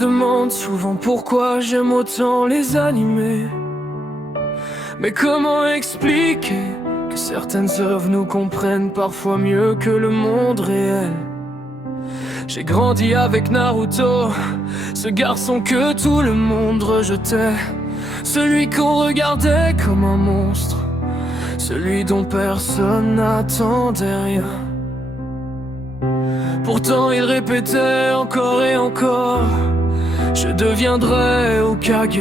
demande souvent pourquoi j'aime autant les animés. Mais comment expliquer que certaines œuvres nous comprennent parfois mieux que le monde réel? J'ai grandi avec Naruto, ce garçon que tout le monde rejetait, celui qu'on regardait comme un monstre, celui dont personne n'attendait rien. Pourtant il répétait encore et encore: je deviendrai Hokage.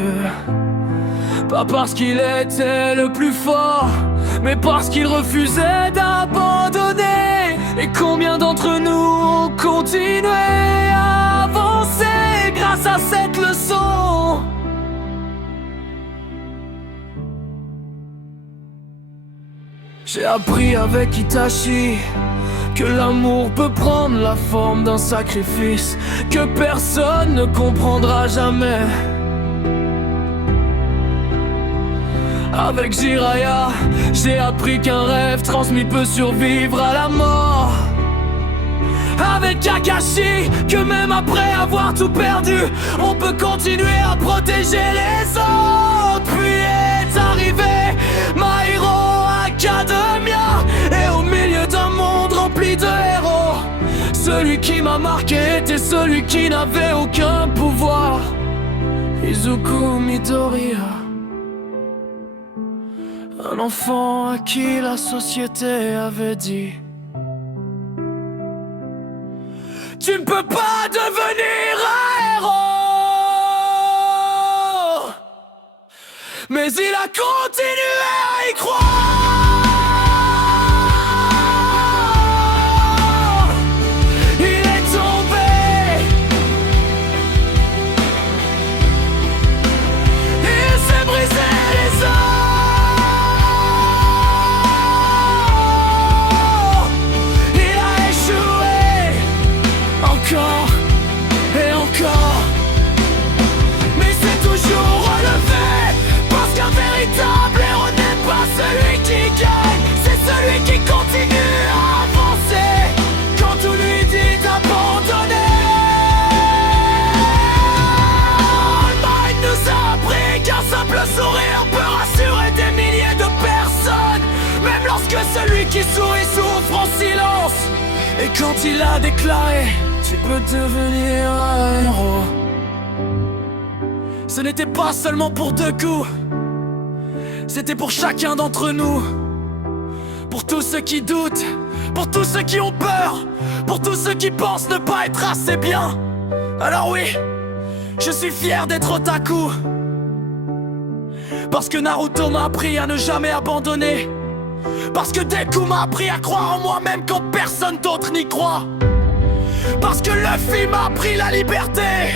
Pas parce qu'il était le plus fort, mais parce qu'il refusait d'abandonner. Et combien d'entre nous ont continué à avancer grâce à cette leçon? J'ai appris avec Itachi que l'amour peut prendre la forme d'un sacrifice que personne ne comprendra jamais. Avec Jiraiya, j'ai appris qu'un rêve transmis peut survivre à la mort. Avec Kakashi, que même après avoir tout perdu, on peut continuer à protéger les autres. Puis est arrivé My Hero Academia, et au milieu d'un monde rempli de héros, celui qui m'a marqué était celui qui n'avait aucun pouvoir: Izuku Midoriya. Un enfant à qui la société avait dit: tu ne peux pas devenir un héros. Mais il a continué à y croire. Il est tombé, il s'est brisé les os. Encore et encore, mais c'est toujours relevé, parce qu'un véritable héros n'est pas celui qui gagne, c'est celui qui continue à avancer quand tout lui dit d'abandonner. All Might nous a appris qu'un simple sourire peut rassurer des milliers de personnes, même lorsque celui qui sourit souffre en silence. Et quand il a déclaré: tu peux devenir un héros, ce n'était pas seulement pour deux coups, c'était pour chacun d'entre nous. Pour tous ceux qui doutent, pour tous ceux qui ont peur, pour tous ceux qui pensent ne pas être assez bien. Alors oui, je suis fier d'être otaku, parce que Naruto m'a appris à ne jamais abandonner, parce que Deku m'a appris à croire en moi-même quand personne d'autre n'y croit, parce que Luffy m'a appris la liberté,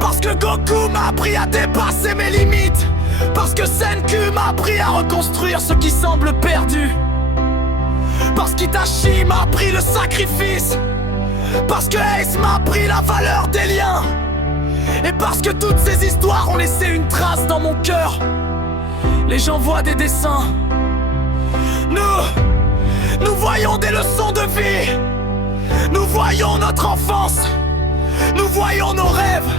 parce que Goku m'a appris à dépasser mes limites, parce que Senku m'a appris à reconstruire ce qui semble perdu, parce qu'Itachi m'a appris le sacrifice, parce que Ace m'a appris la valeur des liens, et parce que toutes ces histoires ont laissé une trace dans mon cœur. Les gens voient des dessins, nous voyons des leçons de vie. Nous voyons notre enfance, nous voyons nos rêves,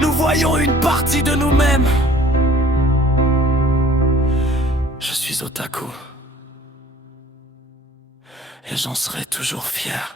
nous voyons une partie de nous-mêmes. Je suis otaku, et j'en serai toujours fier.